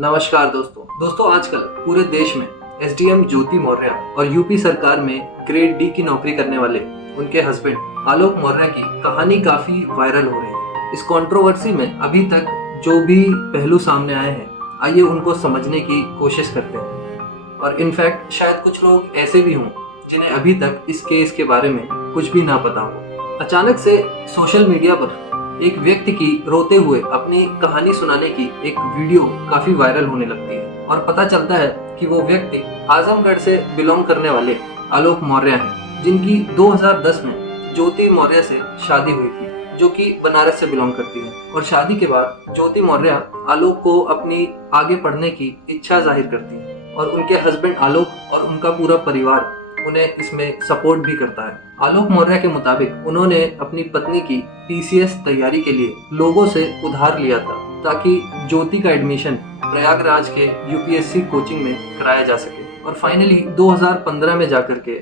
नमस्कार दोस्तों आजकल पूरे देश में एसडीएम ज्योति मौर्य और यूपी सरकार में ग्रेड डी की नौकरी करने वाले उनके हस्बैंड आलोक मौर्य की कहानी काफी वायरल हो रही है। इस कंट्रोवर्सी में अभी तक जो भी पहलू सामने आए हैं, आइए उनको समझने की कोशिश करते हैं। और इनफैक्ट शायद कुछ लोग ऐसे भी हों जिन्हें अभी तक इस केस के बारे में कुछ भी ना पता हो। अचानक से सोशल मीडिया पर एक व्यक्ति की रोते हुए अपनी कहानी सुनाने की एक वीडियो काफी वायरल होने लगती है और पता चलता है कि वो व्यक्ति आजमगढ़ से बिलोंग करने वाले आलोक मौर्य हैं, जिनकी 2010 में ज्योति मौर्य से शादी हुई थी, जो कि बनारस से बिलोंग करती है। और शादी के बाद ज्योति मौर्य आलोक को अपनी आगे पढ़ने की इच्छा जाहिर करती है और उनके हस्बैंड आलोक और उनका पूरा परिवार उन्हें इसमें सपोर्ट भी करता है। आलोक मौर्य के मुताबिक उन्होंने अपनी पत्नी की पीसीएस तैयारी के लिए लोगों से उधार लिया था ताकि ज्योति का एडमिशन प्रयागराज के यूपीएससी कोचिंग में कराया जा सके। और फाइनली 2015 में जाकर के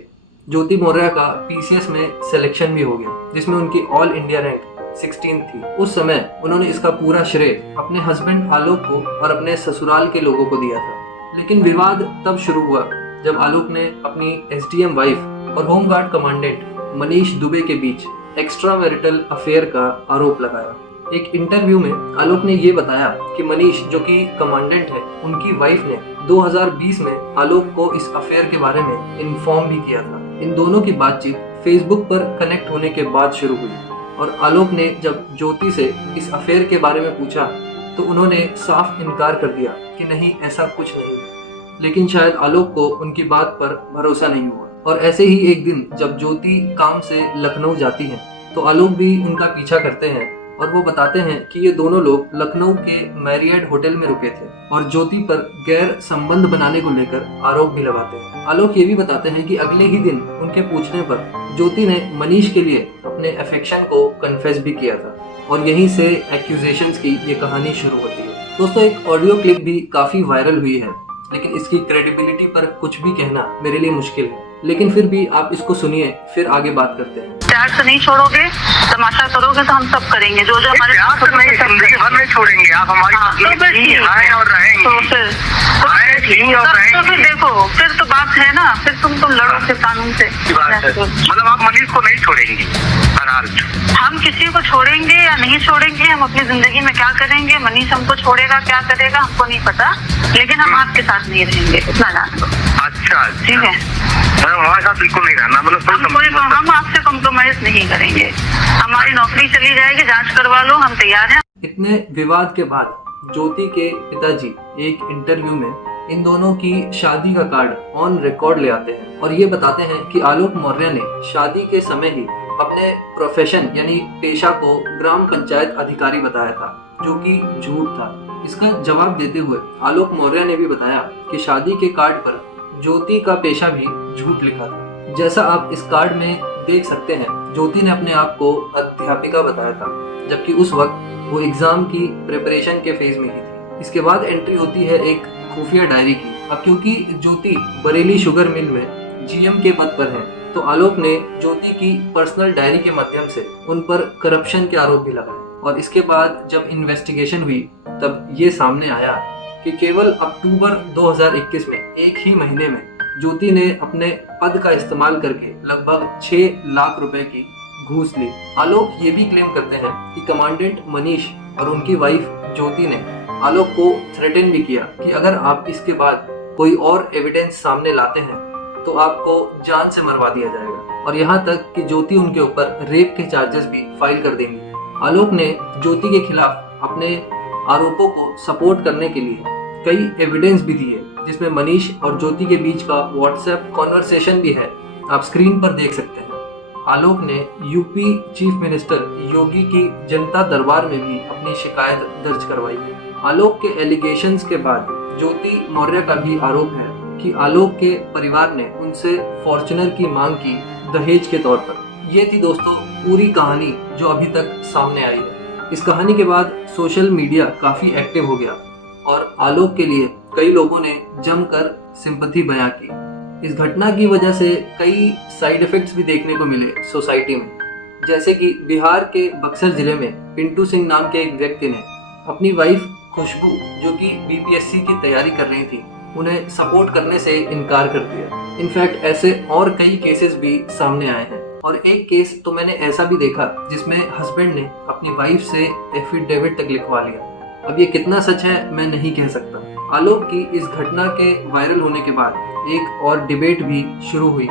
ज्योति मौर्य का पीसीएस में सिलेक्शन भी हो गया, जिसमें उनकी ऑल इंडिया रैंक 16 थी। उस समय उन्होंने इसका पूरा श्रेय अपने हस्बैंड आलोक को और अपने ससुराल के लोगों को दिया था। लेकिन विवाद तब शुरू हुआ जब आलोक ने अपनी एसडीएम वाइफ और होमगार्ड कमांडेंट मनीष दुबे के बीच एक्स्ट्रा मैरिटल अफेयर का आरोप लगाया। एक इंटरव्यू में आलोक ने ये बताया कि मनीष, जो कि कमांडेंट है, उनकी वाइफ ने 2020 में आलोक को इस अफेयर के बारे में इन्फॉर्म भी किया था। इन दोनों की बातचीत फेसबुक पर कनेक्ट होने के बाद शुरू हुई और आलोक ने जब ज्योति से इस अफेयर के बारे में पूछा तो उन्होंने साफ इनकार कर दिया कि नहीं, ऐसा कुछ नहीं है। लेकिन शायद आलोक को उनकी बात पर भरोसा नहीं हुआ और ऐसे ही एक दिन जब ज्योति काम से लखनऊ जाती है तो आलोक भी उनका पीछा करते हैं और वो बताते हैं कि ये दोनों लोग लखनऊ के मैरियट होटल में रुके थे और ज्योति पर गैर संबंध बनाने को लेकर आरोप भी लगाते हैं। आलोक ये भी बताते हैं कि अगले ही दिन उनके पूछने पर ज्योति ने मनीष के लिए अपने अफेक्शन को कन्फेस भी किया था और यहीं से एक्यूजेशंस की ये कहानी शुरू होती है। दोस्तों, एक ऑडियो क्लिप भी काफी वायरल हुई है, लेकिन इसकी क्रेडिबिलिटी पर कुछ भी कहना मेरे लिए मुश्किल है। लेकिन फिर भी आप इसको सुनिए, फिर आगे बात करते हैं। प्यार से नहीं छोड़ोगे, तमाशा करोगे तो हम सब करेंगे। जो जो हमारे प्यार से नहीं, जिंदगी भर नहीं छोड़ेंगे आप हमारी हैं और रहेंगे। तो फिर देखो, फिर तो बात है ना, फिर तुम लड़ो फिर कानून से। मतलब आप मनीष को नहीं छोड़ेंगी? हम किसी को छोड़ेंगे या नहीं छोड़ेंगे, हम अपनी जिंदगी में क्या करेंगे, मनीष हमको छोड़ेगा क्या करेगा हमको नहीं पता, लेकिन हम आपके साथ नहीं रहेंगे, इतना जान लो। अच्छा, ठीक है, हमारे साथ बिल्कुल नहीं रहना। मतलब हम आपसे कॉम्प्रोमाइज नहीं करेंगे, हमारी नौकरी चली जाएगी, जांच करवा लो, हम तैयार हैं। इतने विवाद के बाद ज्योति के पिताजी एक इंटरव्यू में इन दोनों की शादी का कार्ड ऑन रिकॉर्ड ले आते हैं और ये बताते हैं कि आलोक मौर्य ने शादी के समय ही अपने प्रोफेशन यानी पेशा को ग्राम पंचायत अधिकारी बताया था, जो कि झूठ था। इसका जवाब देते हुए आलोक मौर्य ने भी बताया कि शादी के कार्ड पर ज्योति का पेशा भी झूठ लिखा था। जैसा आप इस कार्ड में देख सकते हैं, ज्योति ने अपने आप को अध्यापिका बताया था, जबकि उस वक्त वो एग्जाम की प्रिपरेशन के फेज में ही थी। इसके बाद एंट्री होती है एक खुफिया डायरी की। अब क्योंकि ज्योति बरेली शुगर मिल में जीएम के पद पर है, तो आलोक ने ज्योति की पर्सनल डायरी के माध्यम से उन पर करप्शन के आरोप भी लगाए। और इसके बाद जब इन्वेस्टिगेशन हुई तब ये सामने आया कि केवल अक्टूबर 2021 में, एक ही महीने में, ज्योति ने अपने पद का इस्तेमाल करके लगभग 6 लाख रुपए की घूस ली। आलोक ये भी क्लेम करते हैं कि कमांडेंट मनीष और उनकी वाइफ ज्योति ने आलोक को थ्रेटन भी किया कि अगर आप इसके बाद कोई और एविडेंस सामने लाते हैं तो आपको जान से मरवा दिया जाएगा, और यहाँ तक कि ज्योति उनके ऊपर रेप के चार्जेस भी फाइल कर देंगी। आलोक ने ज्योति के खिलाफ अपने आरोपों को सपोर्ट करने के लिए कई एविडेंस भी दिए, जिसमें मनीष और ज्योति के बीच का व्हाट्सएप कॉन्वर्सेशन भी है, आप स्क्रीन पर देख सकते हैं। आलोक ने यूपी चीफ मिनिस्टर योगी की जनता दरबार में भी अपनी शिकायत दर्ज करवाई। आलोक के एलिगेशंस के बाद ज्योति मौर्य का भी आरोप है कि आलोक के परिवार ने उनसे फॉर्च्यूनर की मांग की दहेज के तौर पर। ये थी दोस्तों पूरी कहानी जो अभी तक सामने आई है। इस कहानी के बाद सोशल मीडिया काफी एक्टिव हो गया और आलोक के लिए कई लोगों ने जमकर सिंपैथी बयां की। इस घटना की वजह से कई साइड इफेक्ट्स भी देखने को मिले सोसाइटी में, जैसे कि बिहार के बक्सर जिले में पिंटू सिंह नाम के एक व्यक्ति ने अपनी वाइफ खुशबू जो कि बीपीएससी की तैयारी कर रही थी, उन्हें सपोर्ट करने से इनकार कर दिया। इनफैक्ट ऐसे और कई केसेस भी सामने आए हैं और एक केस तो मैंने ऐसा भी देखा जिसमें हस्बैंड ने अपनी वाइफ से एफिडेविट तक लिखवा लिया। अब ये कितना सच है मैं नहीं कह सकता। आलोक की इस घटना के वायरल होने के बाद एक और डिबेट भी शुरू हुई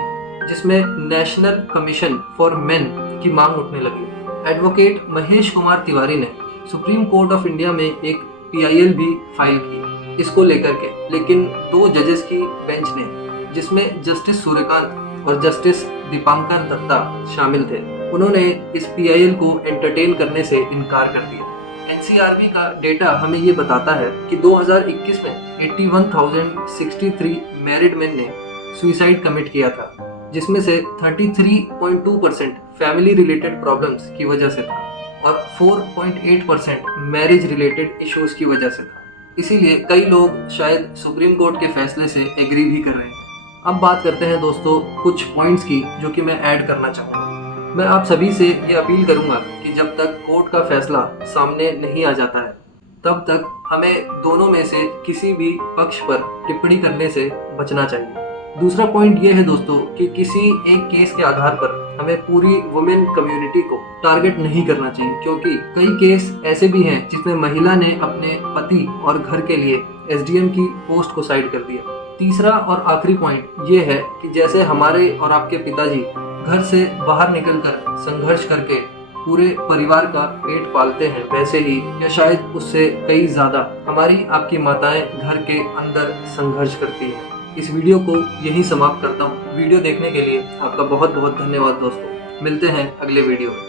जिसमें नेशनल कमीशन फॉर मेन की मांग उठने लगी। एडवोकेट महेश कुमार तिवारी ने सुप्रीम कोर्ट ऑफ इंडिया में एक PIL भी फाइल की इसको लेकर के, लेकिन 2 जजेस की बेंच ने, जिसमें जस्टिस सूर्यकांत और जस्टिस दीपांकर दत्ता शामिल थे, उन्होंने इस PIL को एंटरटेन करने से इनकार कर दिया। NCRB का डेटा हमें ये बताता है कि 2021 में 81,063 मैरिड मैन ने सुसाइड कमिट किया था, जिसमें से 33.2% फैमिली रिलेटेड प्रॉब्लम्स की वजह से था और 4.8% मैरिज रिलेटेड इश्यूज की वजह से था। इसीलिए कई लोग शायद सुप्रीम कोर्ट के फैसले से एग्री भी कर रहे हैं। अब बात करते हैं दोस्तों कुछ पॉइंट्स की जो कि मैं ऐड करना चाहूँगा। मैं आप सभी से ये अपील करूँगा कि जब तक कोर्ट का फैसला सामने नहीं आ जाता है तब तक हमें दोनों में से किसी भी पक्ष पर टिप्पणी करने से बचना चाहिए। दूसरा पॉइंट ये है दोस्तों कि किसी एक केस के आधार पर हमें पूरी वुमेन कम्युनिटी को टारगेट नहीं करना चाहिए, क्योंकि कई केस ऐसे भी हैं जिसमें महिला ने अपने पति और घर के लिए SDM की पोस्ट को साइड कर दिया। तीसरा और आखिरी पॉइंट ये है कि जैसे हमारे और आपके पिताजी घर से बाहर निकलकर संघर्ष करके पूरे परिवार का पेट पालते हैं, वैसे ही या शायद उससे कई ज्यादा हमारी आपकी माताएं घर के अंदर संघर्ष करती हैं। इस वीडियो को यहीं समाप्त करता हूँ। वीडियो देखने के लिए आपका बहुत बहुत धन्यवाद दोस्तों। मिलते हैं अगले वीडियो में।